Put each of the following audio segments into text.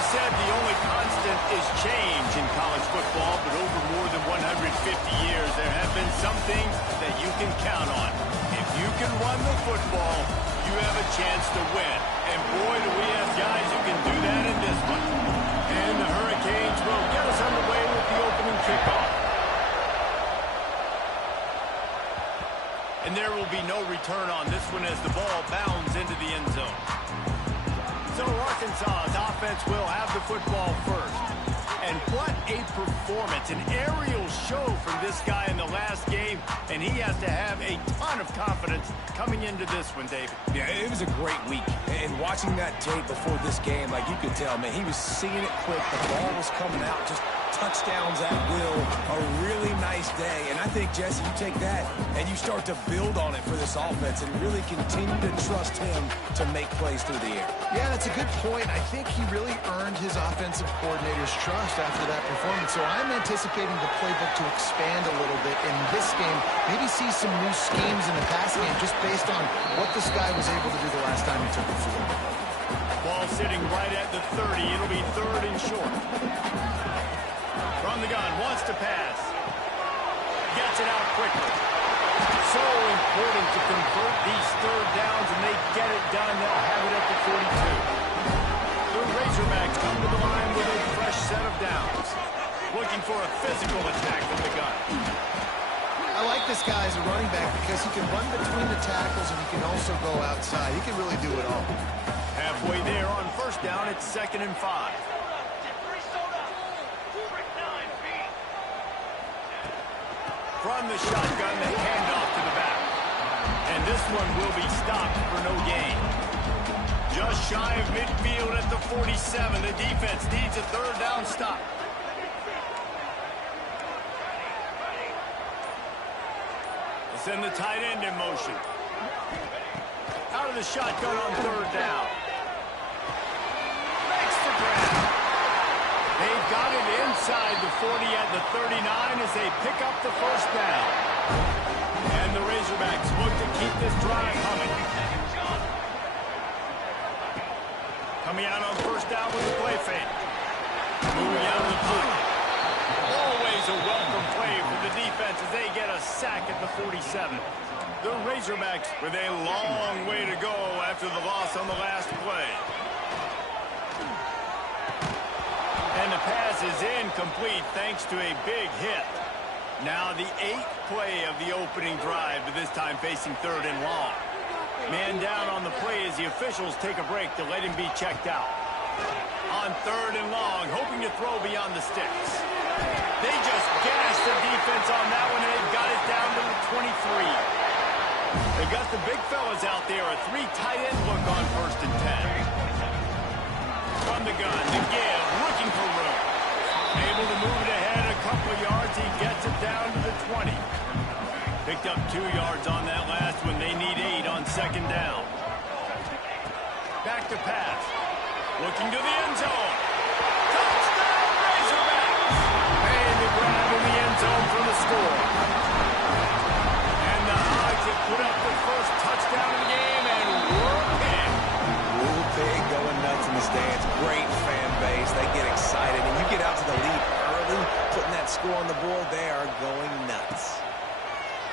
always said the only constant is change in college football, but over more than 150 years, there have been some things that you can count on. If you can run the football, you have a chance to win. And boy, do we have guys who can do that in this one. And the Hurricanes will get us underway with the opening kickoff. And there will be no return on this one as the ball bounds into the end zone. So Arkansas's offense will have the football first. And what a performance, an aerial show from this guy in the last game. And he has to have a ton of confidence coming into this one, David. Yeah, it was a great week. And watching that tape before this game, like you could tell, man, he was seeing it quick. The ball was coming out, just touchdowns at will. A really nice day. And I think, Jesse, you take that and you start to build on it for this offense and really continue to trust him to make plays through the air. Yeah, that's a good point. I think he really earned his offensive coordinator's trust after that performance. So I'm anticipating the playbook to expand a little bit in this game. Maybe see some new schemes in the passing game just based on what this guy was able to do the last time he took the field. Ball sitting right at the 30. It'll be 3rd and short. From the gun, wants to pass. Gets it out quickly. So important to convert these 3rd downs, and they get it done. They'll have it at the 42. The Razorbacks come to the line with a fresh set of downs. Looking for a physical attack from the gun. I like this guy as a running back because he can run between the tackles and he can also go outside. He can really do it all. Halfway there on 1st down, it's 2nd and 5. From the shotgun, the handoff to the back. And this one will be stopped for no gain. Just shy of midfield at the 47. The defense needs a 3rd down stop. They send the tight end in motion. Out of the shotgun on 3rd down. Makes the grab. They've got it inside the 40 at the 39 as they pick up the 1st down. And the Razorbacks look to keep this drive humming. Coming out on 1st down with the play fake. Moving out of the pocket. Always a welcome play for the defense as they get a sack at the 47. The Razorbacks with a long way to go after the loss on the last play. And the pass is incomplete thanks to a big hit. Now the 8th play of the opening drive, but this time facing 3rd and long. Man down on the play as the officials take a break to let him be checked out. On 3rd and long, hoping to throw beyond the sticks. They just gashed the defense on that one, and they've got it down to the 23. They've got the big fellas out there, a 3 tight end look on 1st and 10. From the gun, to give, looking for room. Able to move it ahead a couple of yards. He gets it down to the 20. Picked up 2 yards on that last one. They need 8 on 2nd down. Back to pass. Looking to the end zone. Touchdown, Razorbacks! And the grab in the end zone for the score. And the Hogs have put up the 1st touchdown of the game, and we're in. Real big, going nuts in the stands. Great fan base. They get excited. And you get out to the lead early, putting that score on the board, they are going nuts.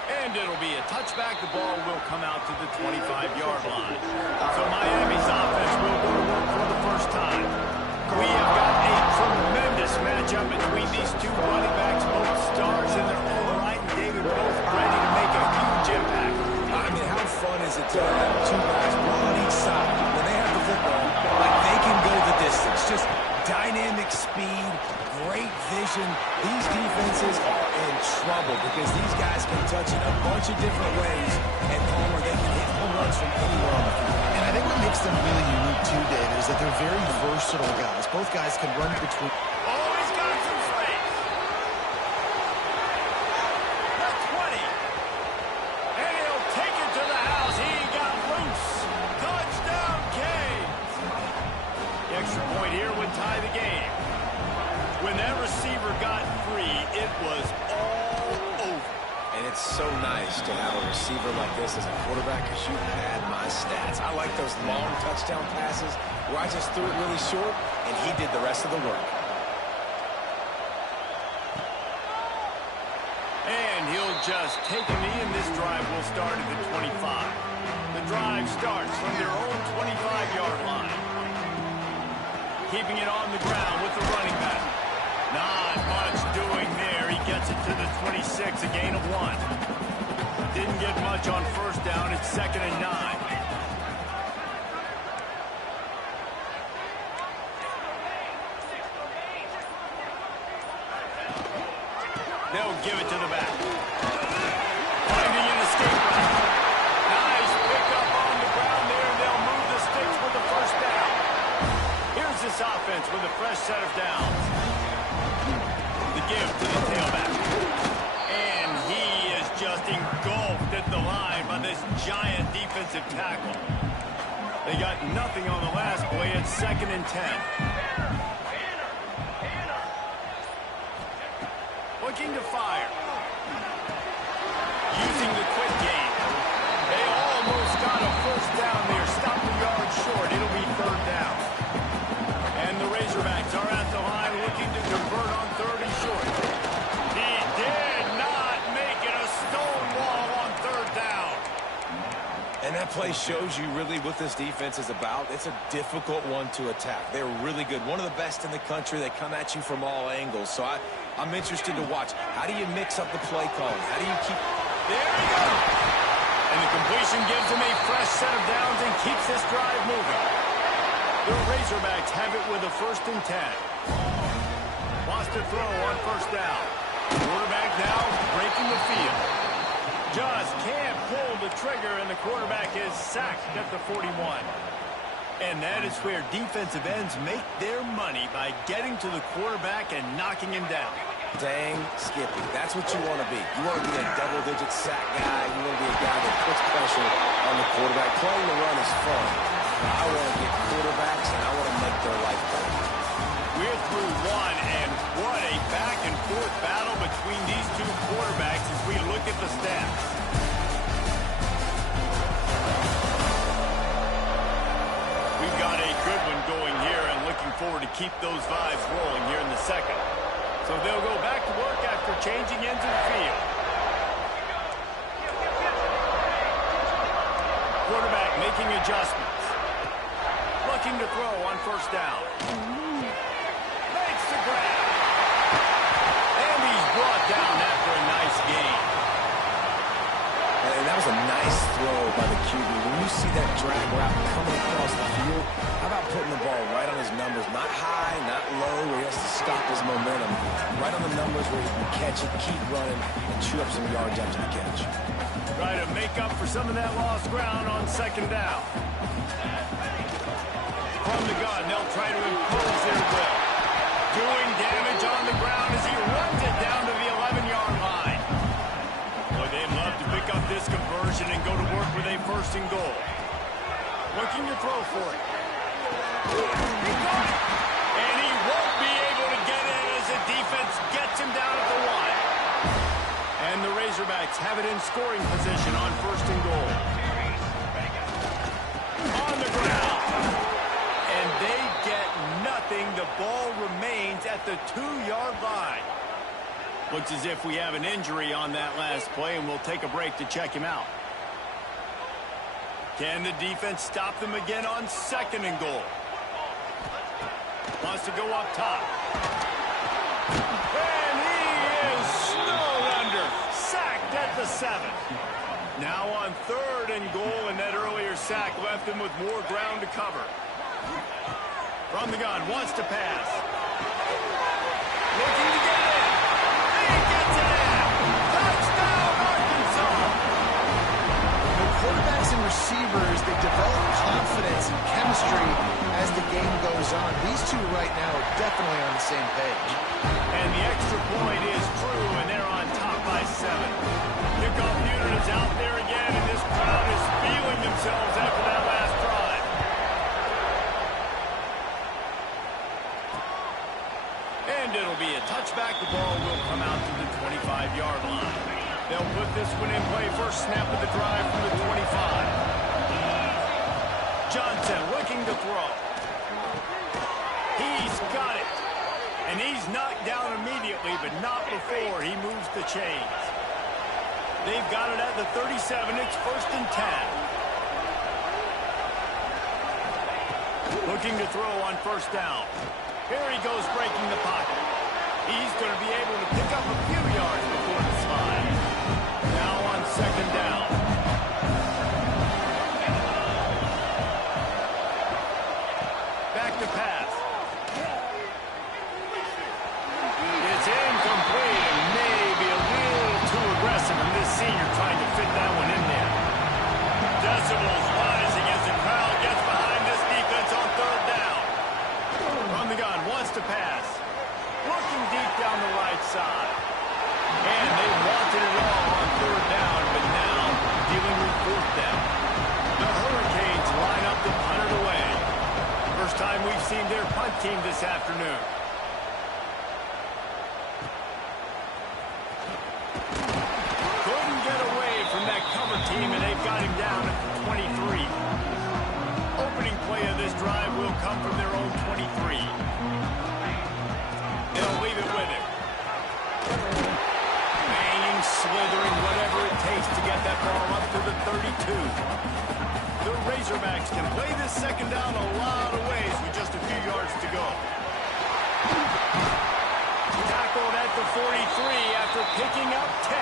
And it'll be a touchback. The ball will come out to the 25-yard line. So Miami's offense will go to work for the 1st time. We have got a tremendous matchup between these 2 running backs, both stars in their own right, and David both ready to make a huge impact. I mean, how fun is it to have 2 guys, one on each side, when they have the football, like they can go the distance. Just dynamic speed, great vision. These defenses are in trouble because these guys can touch it a bunch of different ways, and Homer, they can hit home runs from anywhere on the field. And I think what makes them really unique too, David, is that they're very versatile guys. Both guys can run between. Oh, he's got some space. The 20. And he'll take it to the house. He got loose. Touchdown, Canes. The extra point here would tie the game. When that receiver got free, it was all over. And it's so nice to have a receiver like this as a quarterback because you had my stats. I like those long touchdown passes where I just threw it really short, and he did the rest of the work. And he'll just take a knee, and this drive will start at the 25. The drive starts from their own 25-yard line. Keeping it on the ground with the running back. Not much doing there. He gets it to the 26, a gain of 1. Didn't get much on first down. It's 2nd and 9. They'll give it to the back. Finding an escape route. Nice pickup on the ground there. They'll move the sticks for the first down. Here's this offense with a fresh set of downs. The give to the tailback. And he is just engulfed at the line by this giant defensive tackle. They got nothing on the last play. It's 2nd and 10. Looking to fire. Using the quick game. They almost got a first down there. Stop the yard short. It'll be 3rd down. And the Razorbacks are at the line looking to convert on 3rd and short. He did not make it. A stone wall on 3rd down. And that play shows you really what this defense is about. It's a difficult one to attack. They're really good. One of the best in the country. They come at you from all angles. So I'm interested to watch. How do you mix up the play calling? How do you keep... There he goes! And the completion gives him a fresh set of downs and keeps this drive moving. The Razorbacks have it with a 1st and 10. Wants to throw on first down. Quarterback now breaking the field. Just can't pull the trigger, and the quarterback is sacked at the 41. And that is where defensive ends make their money, by getting to the quarterback and knocking him down. Dang Skippy. That's what you want to be. You want to be a double-digit sack guy. You want to be a guy that puts pressure on the quarterback. Playing the run is fun. I want to get quarterbacks, and I want to make their life better. We're through one, and what a back-and-forth battle between these two quarterbacks as we look at the stats. We've got a good one going here, and looking forward to keep those vibes rolling here in the second. So they'll go back to work after changing into the field. Quarterback making adjustments. Looking to throw on first down. Makes the grab. And he's brought down after a nice gain. And that was a nice throw by the QB. When you see that drag route coming across the field, how about putting the ball right on his numbers? Not high, not low, where he has to stop his momentum. Right on the numbers where he can catch it, keep running, and chew up some yards after the catch. Try to make up for some of that lost ground on 2nd down. From the gun, they'll try to impose their will. Doing damage on the ground as he runs it down to the 11-yard line. Boy, they'd love to pick up this conversion and go to work with a 1st and goal. Looking to throw for it. He got it! And he won't be able to get it as the defense gets him down at the 1. And the Razorbacks have it in scoring position on 1st and goal. On the ground. And they get nothing. The ball remains at the 2-yard line. Looks as if we have an injury on that last play, and we'll take a break to check him out. Can the defense stop them again on 2nd and goal? Wants to go up top. And he is snowed under. Sacked at the 7. Now on 3rd and goal, and that earlier sack left him with more ground to cover. From the gun, wants to pass. Looking to get in. He gets it in. Touchdown, Arkansas. The quarterbacks and receivers, they develop confidence and chemistry as the game goes on. These two right now are definitely on the same page. And the extra point is true, and they're on top by 7. Kickoff unit is out there again, and this crowd is feeling themselves after that last drive. And it'll be a touchback. The ball will come out to the 25-yard line. They'll put this one in play. First snap of the drive from the 25. Johnson looking to throw. He's got it. And he's knocked down immediately, but not before he moves the chains. They've got it at the 37. It's 1st and 10. Looking to throw on 1st down. Here he goes breaking the pocket. He's going to be able to pick up a few yards before the slide. Now on 2nd down. Back to pass. It's incomplete and maybe a little too aggressive, and this senior trying to fit that one in there. Decibels rising as the crowd gets behind this defense on 3rd down. From the gun, wants to pass. Looking deep down the right side. And they wanted it all on 3rd down, but now dealing with 4th down. The Hurricanes line up to punt it away. First time we've seen their punt team this afternoon. Couldn't get away from that cover team, and they've got him down at the 23. Opening play of this drive will come from their own 23. They'll leave it with him. Banging, slithering, whatever it takes to get that ball up to the 32. The Razorbacks can play this 2nd down a lot of ways with just a few yards to go. Tackled at the 43 after picking up 10.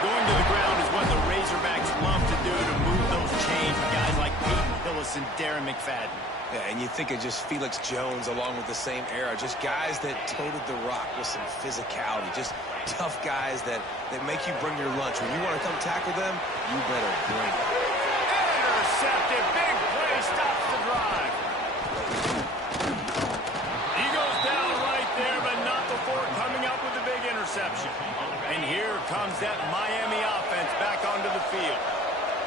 Going to the ground is what the Razorbacks love to do to move those chains with guys like Peyton Hillis and Darren McFadden. Yeah, and you think of just Felix Jones along with the same era, just guys that toted the rock with some physicality, just tough guys that make you bring your lunch. When you want to come tackle them, you better bring it. Intercepted, big play, stops the drive. He goes down right there, but not before coming up with a big interception. And here comes that Miami offense back onto the field.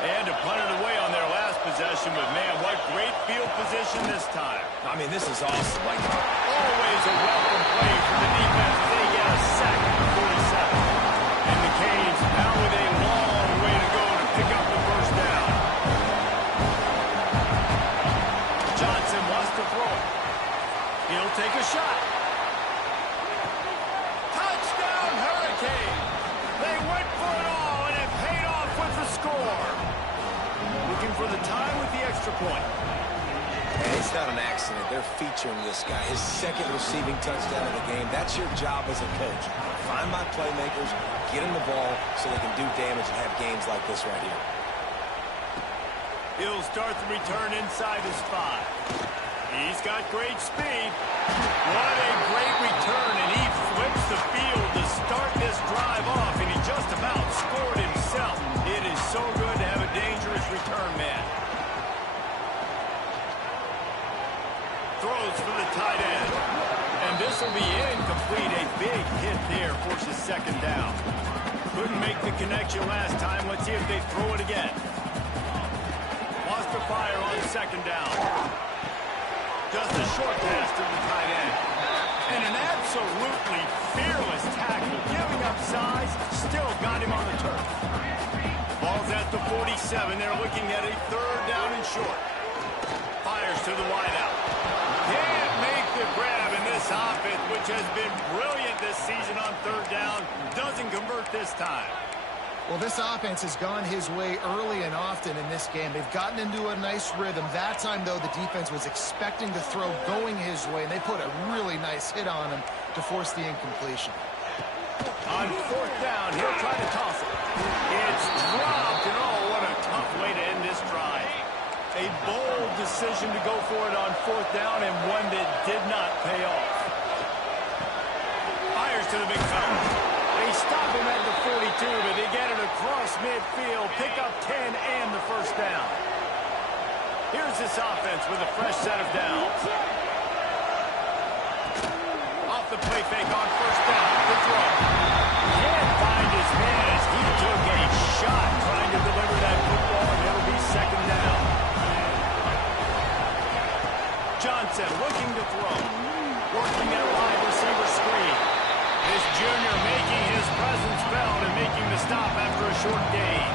They had to punt it away on their last possession, but man, what great field position this time. I mean, this is awesome. Like, always a welcome play for the defense. They get a sack at the 47. And the Canes now with a long way to go to pick up the 1st down. Johnson wants to throw it. He'll take a shot. Touchdown, Hurricane! They went for it all, and it paid off with the score. Looking for the time with the extra point. And it's not an accident. They're featuring this guy. His 2nd receiving touchdown of the game. That's your job as a coach. Find my playmakers, get them the ball so they can do damage and have games like this right here. He'll start the return inside his 5. He's got great speed. What a great return, and he flips the field to start this drive off, and he just about scored himself. It is so good to have a dangerous return man. Throws for the tight end. And this will be incomplete. A big hit there forces 2nd down. Couldn't make the connection last time. Let's see if they throw it again. Wants to fire on 2nd down. Just a short pass to the tight end. And an absolutely fearless tackle. Giving up size, still got him on the turf. Ball's at the 47. They're looking at a 3rd down and short. Fires to the wideout. Can't make the grab in this offense, which has been brilliant this season on 3rd down. Doesn't convert this time. Well, this offense has gone his way early and often in this game. They've gotten into a nice rhythm. That time, though, the defense was expecting the throw going his way, and they put a really nice hit on him to force the incompletion. On 4th down, he'll try to toss it. It's dropped, and oh, what a tough way to end this drive. A bold decision to go for it on 4th down, and one that did not pay off. Fires to the big fella. They stop him at the 42, but they get it across midfield, pick up 10 and the 1st down. Here's this offense with a fresh set of downs. Off the play fake on 1st down. The throw. Can't find his man as he took a shot trying to deliver that football, and it'll be 2nd down. Johnson looking to throw. Working at wide receiver screen. This junior making his presence felt and making the short gain.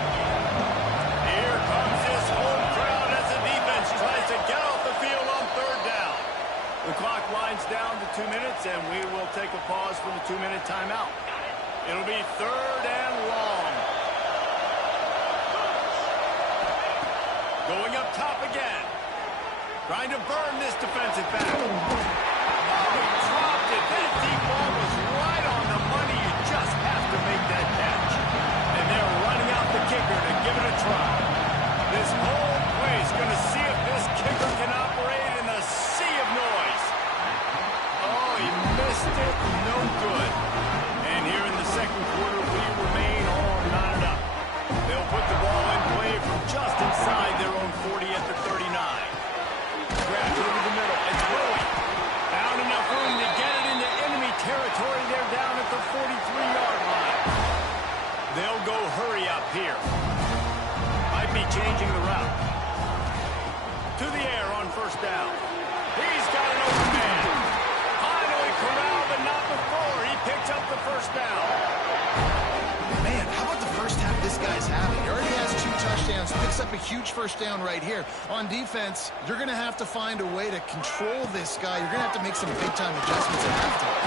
Here comes this home crowd as the defense tries to get off the field on third down. The clock winds down to 2 minutes, and we will take a pause for the 2-minute timeout. It'll be third and long. Going up top again. Trying to burn this defensive back. Oh, he dropped it. That deep ball was right on the money. You just have to make that catch. And they're running out the kicker to give it a try. This whole place going to see if this kicker can operate in the sea of noise. Oh, he missed it. No good. And here in the second quarter, we remain all knotted up. They'll put the ball in play from just inside their own 40 at the 39. Grabs it over the middle. It's Bowie. Found enough room to get it into enemy territory. They're down at the 43-yard line. They'll go hurry up here. Might be changing the route. To the air on first down. He's got an open man. Finally corralled, but not before. He picks up the first down. Man, how about the first half this guy's having? He already has 2 touchdowns, picks up a huge first down right here. On defense, you're going to have to find a way to control this guy. You're going to have to make some big-time adjustments at halftime.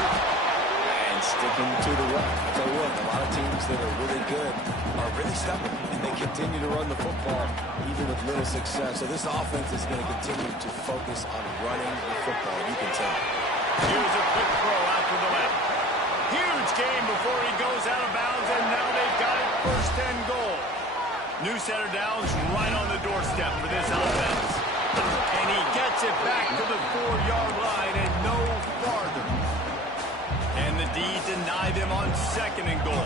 And sticking to the run. I'll tell you what, a lot of teams that are really good are really stubborn, and they continue to run the football even with little success. So this offense is going to continue to focus on running the football. You can tell. Here's a quick throw out to the left. Huge game before he goes out of bounds, and now they've got it first and goal. New set of downs right on the doorstep for this offense. And he gets it back to the 4-yard line and no farther. And the D deny them on second and goal.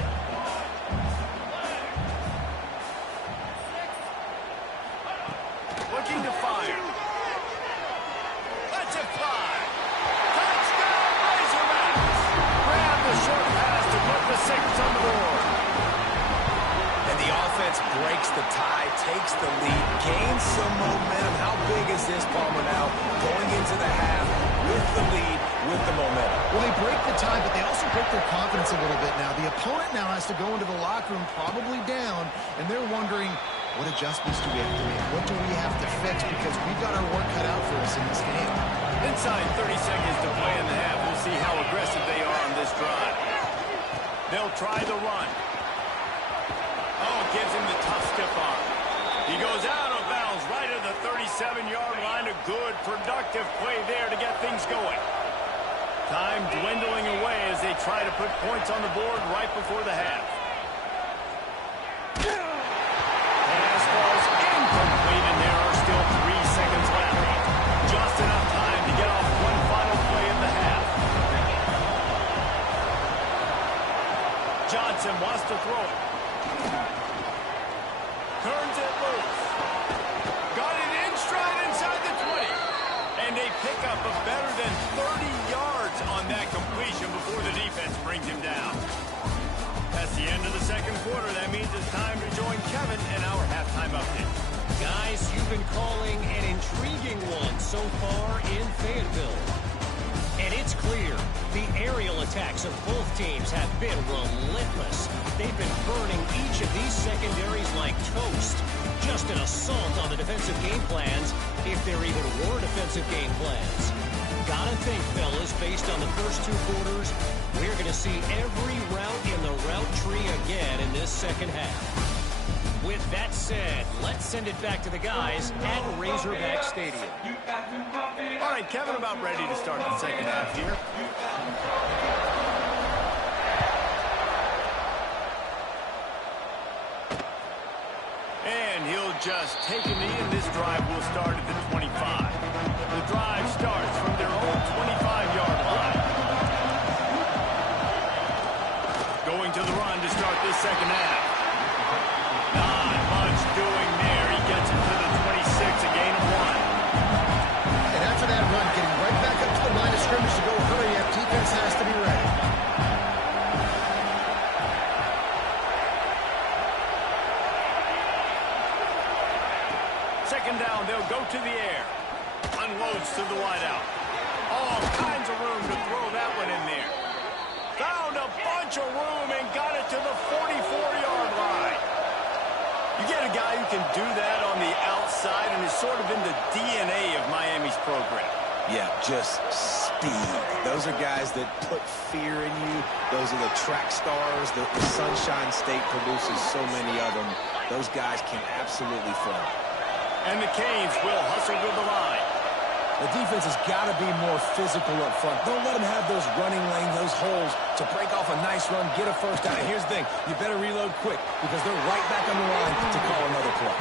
Looking to fire. Let's it fly. Touchdown, Razorbacks! Grab the short pass to put the 6 on the board. And the offense breaks the tie, takes the lead, gains some momentum. How big is this, Palmer, now? Going into the half with the lead, with the momentum. Well, they break the tie, but they also break their confidence a little bit now. The opponent now has to go into the locker room probably down, and they're wondering, what adjustments do we have to make? What do we have to fix? Because we've got our work cut out for us in this game. Inside 30 seconds to play in the half. We'll see how aggressive they are on this drive. They'll try the run. Oh, gives him the tough stiff arm. He goes out of bounds right at the 37-yard line. A good, productive play there to get things going. Time dwindling away as they try to put points on the board right before the half. Pass falls incomplete, and there are still 3 seconds left. Just enough time to get off one final play in the half. Johnson wants to throw it. Turns it loose. Got it in stride inside the 20. And they pick up a better than 30 yards on that completion before the defense brings him down. That's the end of the second quarter. That means it's time to join Kevin in our halftime update. Guys, you've been calling an intriguing one so far in Fayetteville. And it's clear, the aerial attacks of both teams have been relentless. They've been burning each of these secondaries like toast. Just an assault on the defensive game plans, if there even were defensive game plans. Gotta think, fellas, based on the first 2 quarters, we're going to see every route in the route tree again in this second half. With that said, let's send it back to the guys at Razorback Stadium. All right, Kevin, about ready to start the second half here. And he'll just take a knee, and this drive will start at the 25. The drive starts from their own 25-yard line. Going to the run to start this second half. Not much doing there. He gets it to the 26, a gain of 1. And after that run, getting right back up to the line of scrimmage to go hurry up, defense has to be ready. Second down, they'll go to the air. Unloads to the wideout. All kinds of room to throw that one in there. Found a bunch of room and got it to the 44-yard line. You get a guy who can do that on the outside and is sort of in the DNA of Miami's program. Yeah, just speed. Those are guys that put fear in you. Those are the track stars that the Sunshine State produces so many of them. Those guys can absolutely fly. And the Canes will hustle to the line. The defense has got to be more physical up front. Don't let them have those running lanes, those holes to break off a nice run, get a first down. And here's the thing, you better reload quick because they're right back on the line to call another play.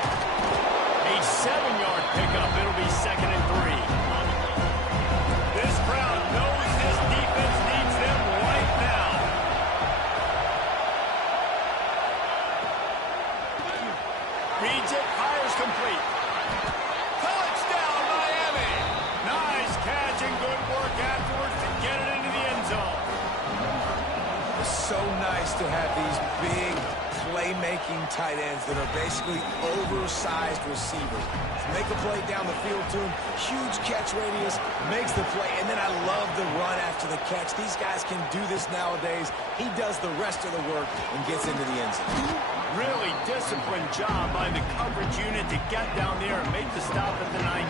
A 7-yard pickup. It'll be 2nd and 3. This crowd knows this defense needs them right now. Reads it, fires complete. Touchdown, Miami! Nice catch and good work afterwards to get it into the end zone. It's so nice to have these big playmaking tight ends that are basically oversized receivers. Make a play down the field to him, huge catch radius, makes the play, and then I love the run after the catch. These guys can do this nowadays. He does the rest of the work and gets into the end zone. Really disciplined job by the coverage unit to get down there and make the stop at the 19.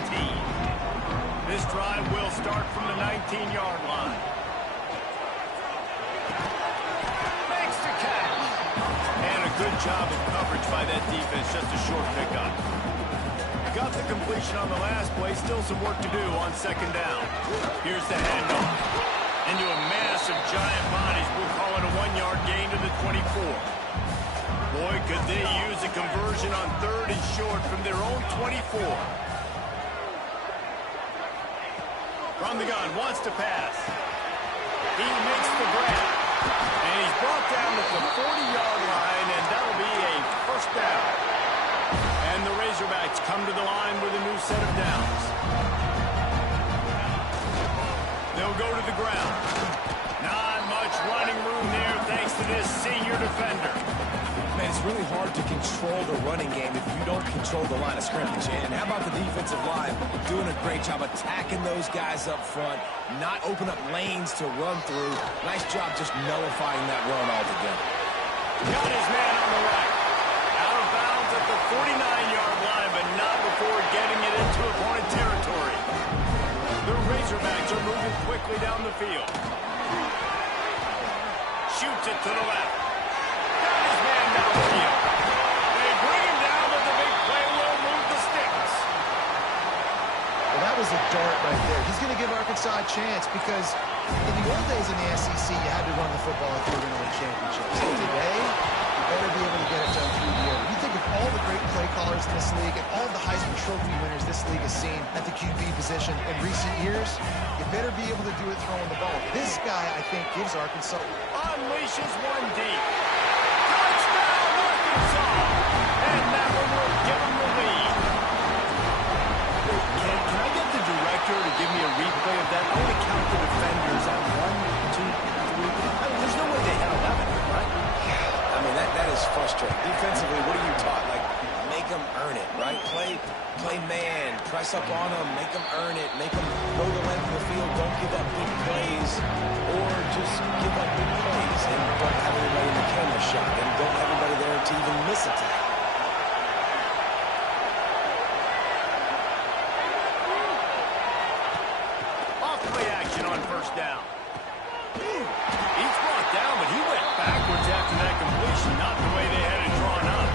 This drive will start from the 19-yard line. Makes the catch. And a good job of coverage by that defense, just a short pickup. Got the completion on the last play, still some work to do on 2nd down. Here's the handoff. Into a mass of giant bodies, we'll call it a 1-yard gain to the 24. Boy, could they use a conversion on 3rd and short from their own 24. From the gun, wants to pass. He makes the grab. And he's brought down at the 40-yard line, and that'll be a first down. And the Razorbacks come to the line with a new set of downs. They'll go to the ground. Not much running room there thanks to this senior defender. Man, it's really hard to control the running game if you don't control the line of scrimmage. And how about the defensive line doing a great job attacking those guys up front, not open up lanes to run through. Nice job just nullifying that run altogether. Got his man on the right. Out of bounds at the 49-yard line, but not before getting it into opponent territory. The Razorbacks are moving quickly down the field. Shoots it to the left. Got his man down the field. They bring him down, but the big play will move the sticks. Well, that was a dart right there. He's going to give Arkansas a chance because in the old days in the SEC, you had to run the football if you were going to win championships. Today, you better be able to get it done through the air. You think of all the great play callers in this league and all the Heisman Trophy winners this league has seen at the QB position in recent years, you better be able to do it throwing the ball. This guy, I think, gives Arkansas... Unleashes one deep. Touchdown, Arkansas! And that one will give him the lead. Can I get the director to give me a replay of that? I want to count the defenders on 1, 2, 3. I mean, there's no way they had 11, right? I mean, that is frustrating. Defensively, what are you taught? Like, make them earn it, right? Play man, press up on them, make them earn it, make them go the length of the field, don't give up big plays, or just give up big plays and don't have anybody in the camera shot and don't have anybody there to even miss a tackle. Off play action on 1st down. He's brought down, but he went backwards after that completion, not the way they had it drawn up.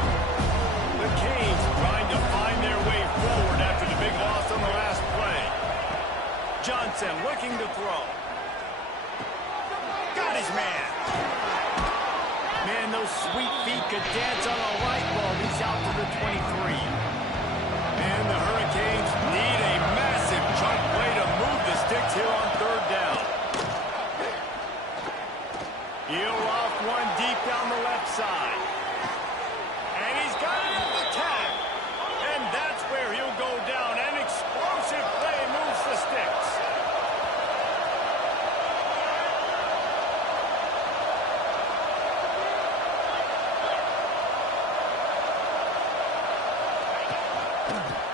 The Canes trying to find their way forward after the big loss on the last play. Johnson looking to throw. Got his man. Man, those sweet feet could dance on a light bulb. He's out to the 23. And the Hurricanes need a massive chunk play to move the sticks here on 3rd down. He'll off one deep down the left side. And he's got it on the tag. And that's where he'll go down. An explosive play moves the sticks.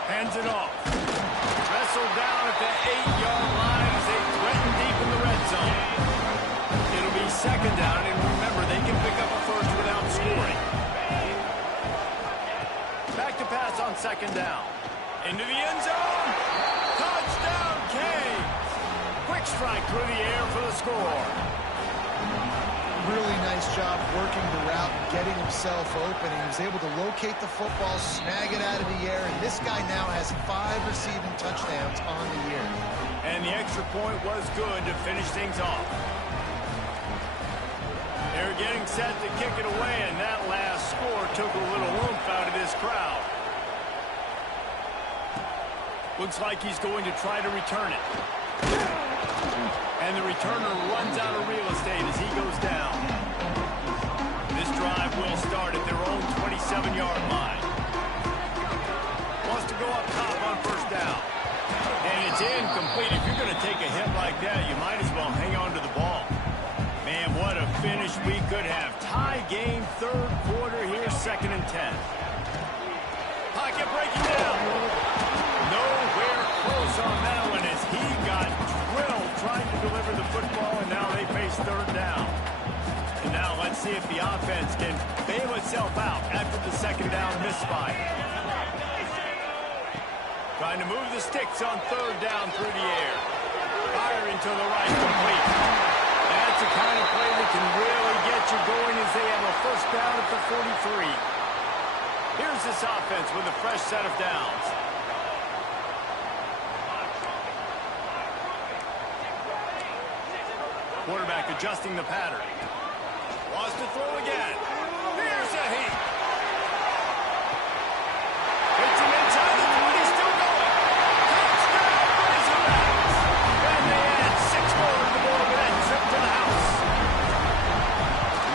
Hands it off. Wrestled down at the 8-yard line as they threaten deep in the red zone. It'll be 2nd down, and remember, they can pick up a first without scoring. second down. Into the end zone. Touchdown, Canes. Quick strike through the air for the score. Really nice job working the route and getting himself open. He was able to locate the football, snag it out of the air, and this guy now has 5 receiving touchdowns on the year. And the extra point was good to finish things off. They're getting set to kick it away, and that last score took a little oomph out of this crowd. Looks like he's going to try to return it. And the returner runs out of real estate as he goes down. This drive will start at their own 27-yard line. Wants to go up top on first down. And it's incomplete. If you're going to take a hit like that, you might as well hang on to the ball. Man, what a finish we could have. Tie game, third quarter here, 2nd and 10. Pocket breaking down. Nowhere close on that one as he got drilled trying to deliver the football, and now they face third down. And now let's see if the offense can bail itself out after the second down misfire. Trying to move the sticks on third down through the air. Firing to the right, complete. That's the kind of play that can really get you going as they have a first down at the 43. Here's this offense with a fresh set of downs. Quarterback adjusting the pattern. Wants to throw again. Here's a heat. Hits him inside the 20, still going. Touchdown, Razorbacks. And they add 6 more to the board with that trip to the house.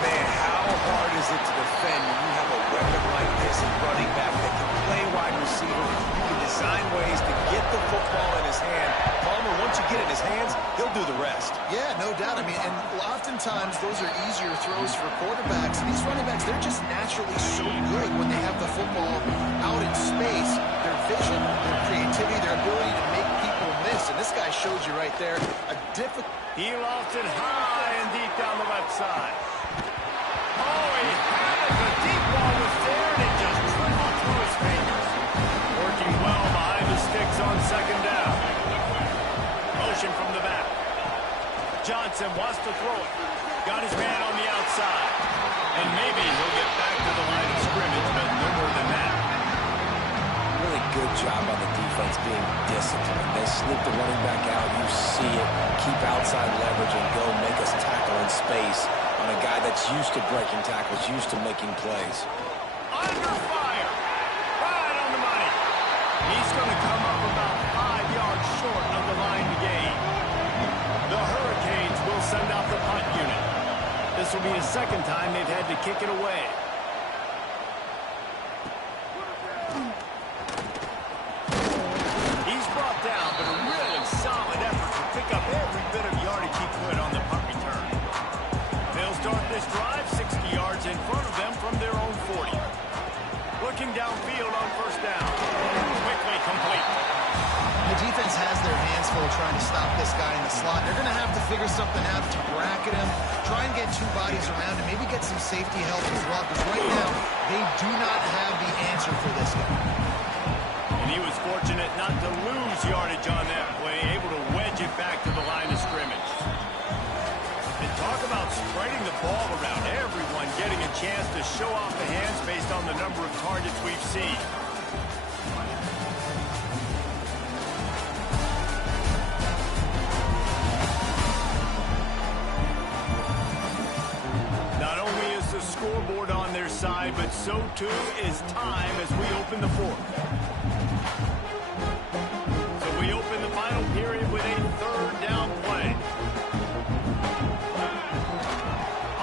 Man, how hard is it to defend when you have a weapon like this in running back that can play wide receiver? You can design ways to get the football in his hand. Palmer, once you get it in his hands, he'll do the rest. Yeah, no doubt. I mean, and oftentimes those are easier throws for quarterbacks. And these running backs, they're just naturally so good when they have the football out in space. Their vision, their creativity, their ability to make people miss. And this guy shows you right there a difficult... He lofted high and deep down the left side. Oh, he had it. The deep ball was there, and it just trickled through his fingers. Working well behind the sticks on second down. Motion from the back. Johnson wants to throw it. Got his man on the outside. And maybe he'll get back to the line of scrimmage, but no more than that. Really good job on the defense being disciplined. They slip the running back out. You see it. Keep outside leverage and go make us tackle in space on a guy that's used to breaking tackles, used to making plays. Under fire. Right on the money. He's going to come up about 5 yards short of the line to gain. The Hurricanes will send out the punt unit. This will be the second time they've had to kick it away. He's brought down, but a really solid effort to pick up every bit of yardage he could on the punt return. They'll start this drive 60 yards in front of them from their own 40. Looking downfield on first down. Quickly complete. The defense has their hands full trying to stop this guy in the slot. They're going to have to figure something out to bracket him, try and get 2 bodies around him, maybe get some safety help as well, because right now they do not have the answer for this guy. And he was fortunate not to lose yardage on that play, able to wedge it back to the line of scrimmage. And talk about spreading the ball around, everyone getting a chance to show off the hands based on the number of targets we've seen. Not only is the scoreboard on their side, but so too is time as we open the fourth. So we open the final period with a third down play.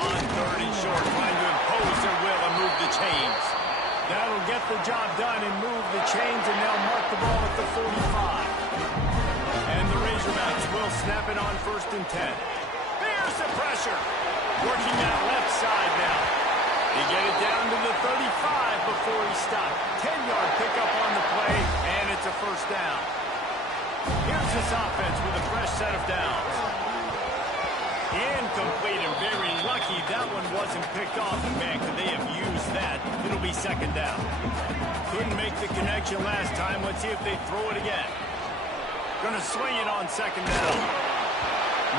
On third and short, trying to impose their will and move the chains. That'll get the job done and move the chains, and they'll mark the ball at the 45. And the Razorbacks will snap it on 1st and 10. There's the pressure. Working that left side now. He get it down to the 35 before he stopped. 10-yard pickup on the play, and it's a first down. Here's this offense with a fresh set of downs. Incomplete, and very lucky that one wasn't picked off. And man, could they have used that? It'll be second down. Couldn't make the connection last time. Let's see if they throw it again. Gonna swing it on second down.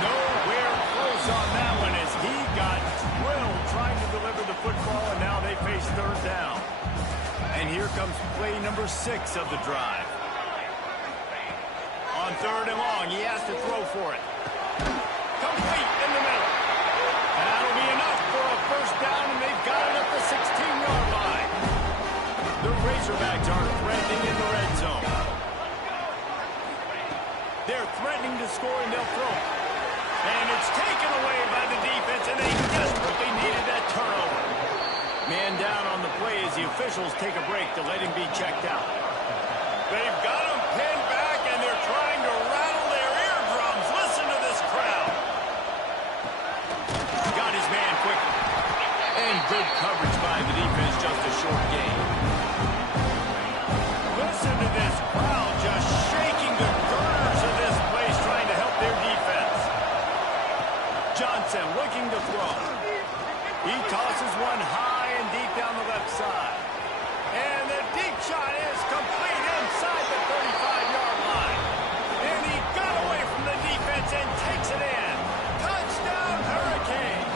Nowhere close on that one as he got drilled trying to deliver the football, and now they face third down. And here comes play number 6 of the drive. On third and long, he has to throw for it. Complete in the middle. And that'll be enough for a first down, and they've got it at the 16-yard line. The Razorbacks are threatening in the red zone. They're threatening to score, and they'll throw it. And it's taken away by the defense, and they desperately needed that turnover. Man down on the play as the officials take a break to let him be checked out. They've got him pinned back, and they're trying to rattle their eardrums. Listen to this crowd. Got his man quickly. And good coverage by the defense, just a short gain. Listen to this crowd just shaking the girders of this place, trying to help their defense. Johnson looking to throw. He tosses one high and deep down the left side. And the deep shot is complete inside the 35-yard line. And he got away from the defense and takes it in. Touchdown, Hurricane.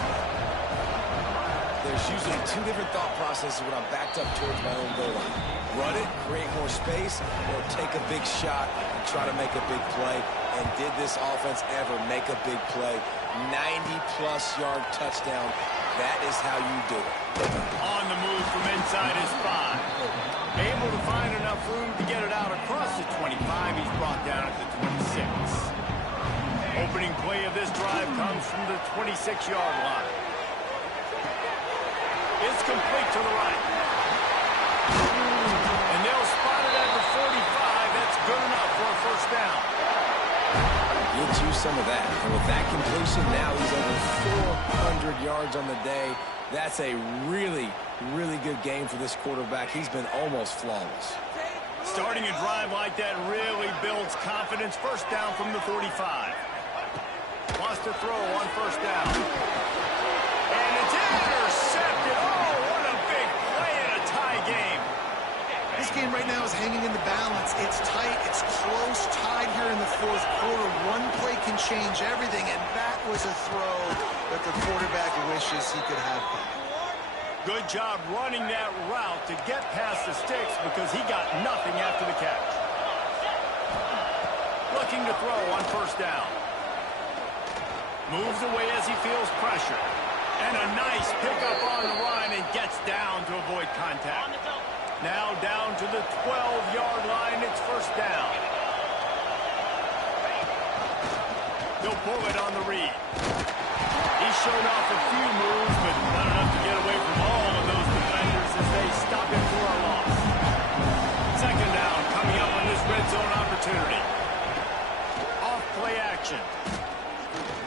There's usually 2 different thought processes when I'm backed up towards my own goal line. Run it, create more space, or take a big shot and try to make a big play. And did this offense ever make a big play? 90-plus yard touchdown. That is how you do it. On the move from inside his 5. Able to find enough room to get it out across the 25. He's brought down at the 26. Opening play of this drive comes from the 26-yard line. It's complete to the right. And they'll spot it at the 45. That's good enough for a first down. Get you some of that. And with that completion, now he's over 400 yards on the day. That's a really, really good game for this quarterback. He's been almost flawless. Starting a drive like that really builds confidence. First down from the 45. Wants to throw on first down. And it's intercepted. Oh, what a big play in a tie game. This game right now is hanging in the balance. It's tight. It's close. Tied here in the fourth quarter. One play can change everything, and that was a throw that the quarterback wishes he could have back. Good job running that route to get past the sticks because he got nothing after the catch. Looking to throw on first down. Moves away as he feels pressure. And a nice pickup on the line and gets down to avoid contact. Now down to the 12-yard line. It's first down. They'll pull it on the read. He's shown off a few moves, but not enough to get away from all of those defenders as they stop him for a loss. Second down coming up on this red zone opportunity. Off play action.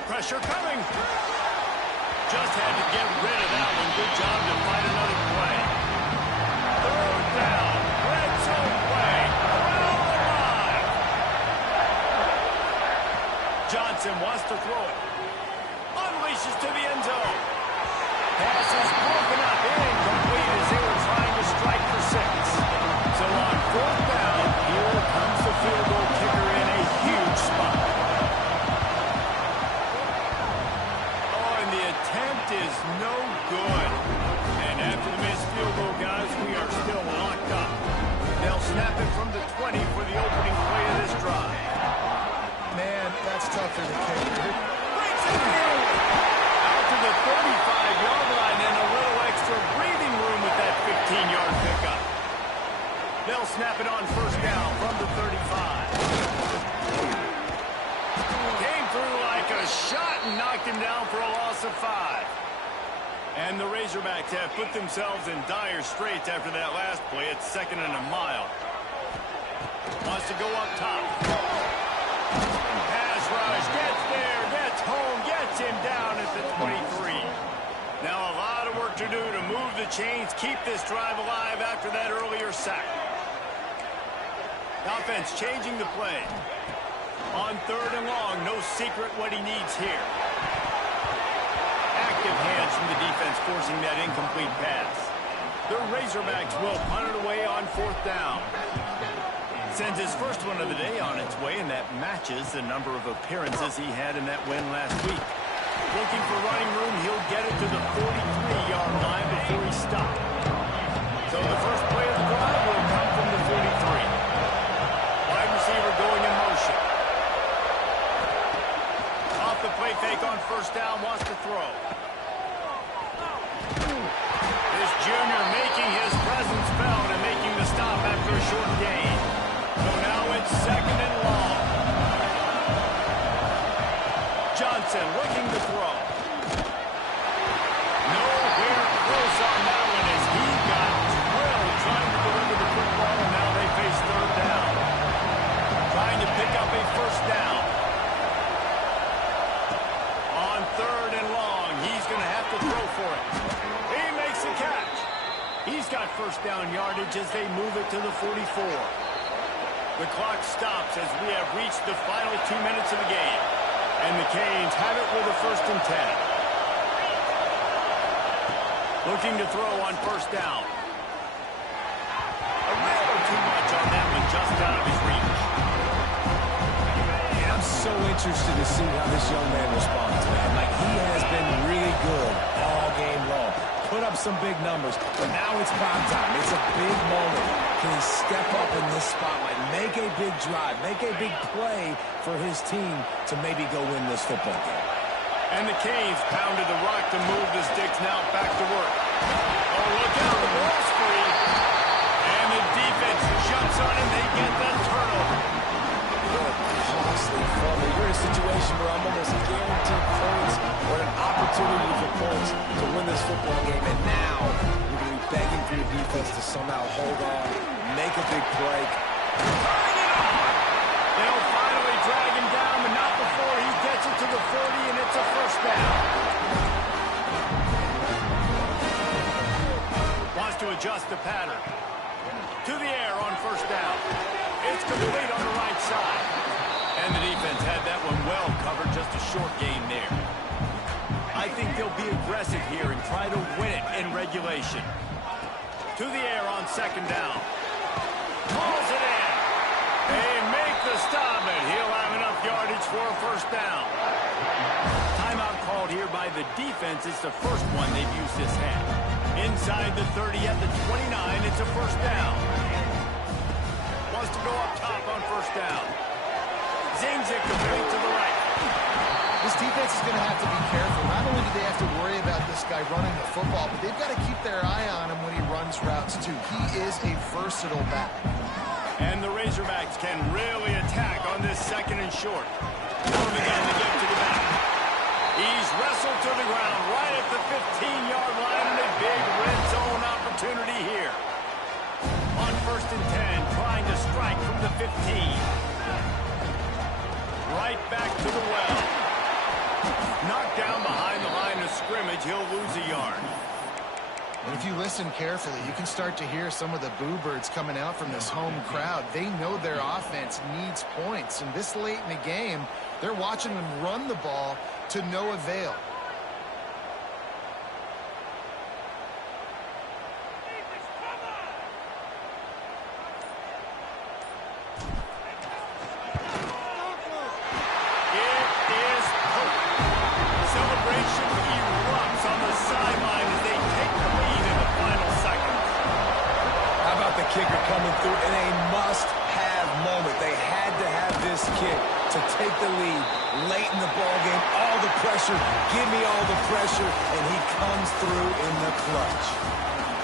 Pressure coming. Just had to get rid of that one. Good job to find another play. Third down. Red zone play. Around the line. Johnson wants to throw it. Unleashes to the end zone. Pass is broken up. Incomplete as they were trying to strike for 6. So on fourth down, here comes the field goal kicker in a huge spot. Oh, and the attempt is no good. And after the missed field goal, guys, we are still locked up. They'll snap it from the 20 for the opening play of this drive. Man, that's tough for the kicker. Breaks it through. Out to the 35-yard line and a little extra breathing room with that 15-yard pickup. They'll snap it on first down from the 35. Came through like a shot and knocked him down for a loss of 5. And the Razorbacks have put themselves in dire straits after that last play. It's second and a mile. Wants to go up top. Pass rush, gets there, gets home, gets him down at the 23. Now a lot of work to do to move the chains, keep this drive alive after that earlier sack. Offense changing the play. On third and long, no secret what he needs here. effective hands from the defense forcing that incomplete pass. The Razorbacks will punt it away on 4th down. Sends his first one of the day on its way, and that matches the number of appearances he had in that win last week. Looking for running room, he'll get it to the 43-yard line before he stopped. So the first play of the drive will come from the 43. Wide receiver going in motion. Off the play fake on 1st down, wants to throw. This junior making his presence felt and making the stop after a short gain. So now it's 2nd and long. Johnson looking to throw. Nowhere close on that one as he got drilled trying to deliver the football, and now they face 3rd down. Trying to pick up a 1st down. On 3rd and long, he's going to have to throw for it. He makes the catch. He's got 1st down yardage as they move it to the 44. The clock stops as we have reached the final 2 minutes of the game. And the Canes have it with a 1st and 10. Looking to throw on 1st down. A little too much on that one, just out of his reach. And I'm so interested to see how this young man responds, man. Like, he has been really good all game long. Put up some big numbers, but now it's prime time. It's a big moment. Can he step up in this spotlight, make a big drive, make a big play for his team to maybe go win this football game? And the Canes pounded the rock to move the sticks, now back to work. Oh, look out, the ball's free. And the defense jumps on it, they get the turnover. What a costly fumble. You're in a situation where I'm almost guaranteed points or an opportunity for points to win this football game. And now you're going to be begging for your defense to somehow hold on, make a big play. They'll finally drag him down, but not before he gets it to the 40, and it's a 1st down. Wants to adjust the pattern. To the air on 1st down. It's complete on the right side. And the defense had that one well covered, just a short gain there. I think they'll be aggressive here and try to win it in regulation. To the air on 2nd down. Calls it in. They make the stop, and he'll have enough yardage for a 1st down. Timeout called here by the defense. It's the first one they've used this half. Inside the 30 at the 29, it's a 1st down. Wants to go up top on 1st down. Zings it complete to the right. This defense is going to have to be careful. Not only do they have to worry about this guy running the football, but they've got to keep their eye on him when he runs routes, too. He is a versatile back. And the Razorbacks can really attack on this 2nd and short. Form again to get to the back. He's wrestled to the ground right at the 15-yard line, and a big red zone opportunity here. On 1st and 10, trying to strike from the 15. Right back to the well. Knocked down behind the line of scrimmage, he'll lose a yard. And if you listen carefully, you can start to hear some of the boo birds coming out from this home crowd. They know their offense needs points, and this late in the game, they're watching them run the ball to no avail. Kicker coming through in a must-have moment. They had to have this kick to take the lead late in the ballgame. All the pressure, give me all the pressure, and he comes through in the clutch.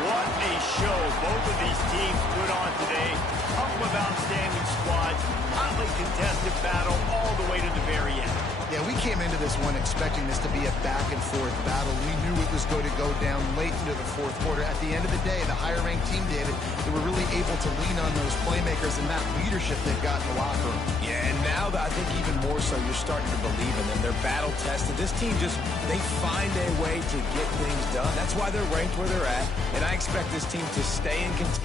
What a show both of these teams put on today. Couple of outstanding squads, hotly contested battle all the way to the very end. Yeah, we came into this one expecting this to be a back-and-forth battle. We knew it was going to go down late into the 4th quarter. At the end of the day, the higher-ranked team, David, they were really able to lean on those playmakers and that leadership they've got in the locker room. Yeah, and now I think even more so, you're starting to believe in them. They're battle-tested. This team they find a way to get things done. That's why they're ranked where they're at, and I expect this team to stay in contention.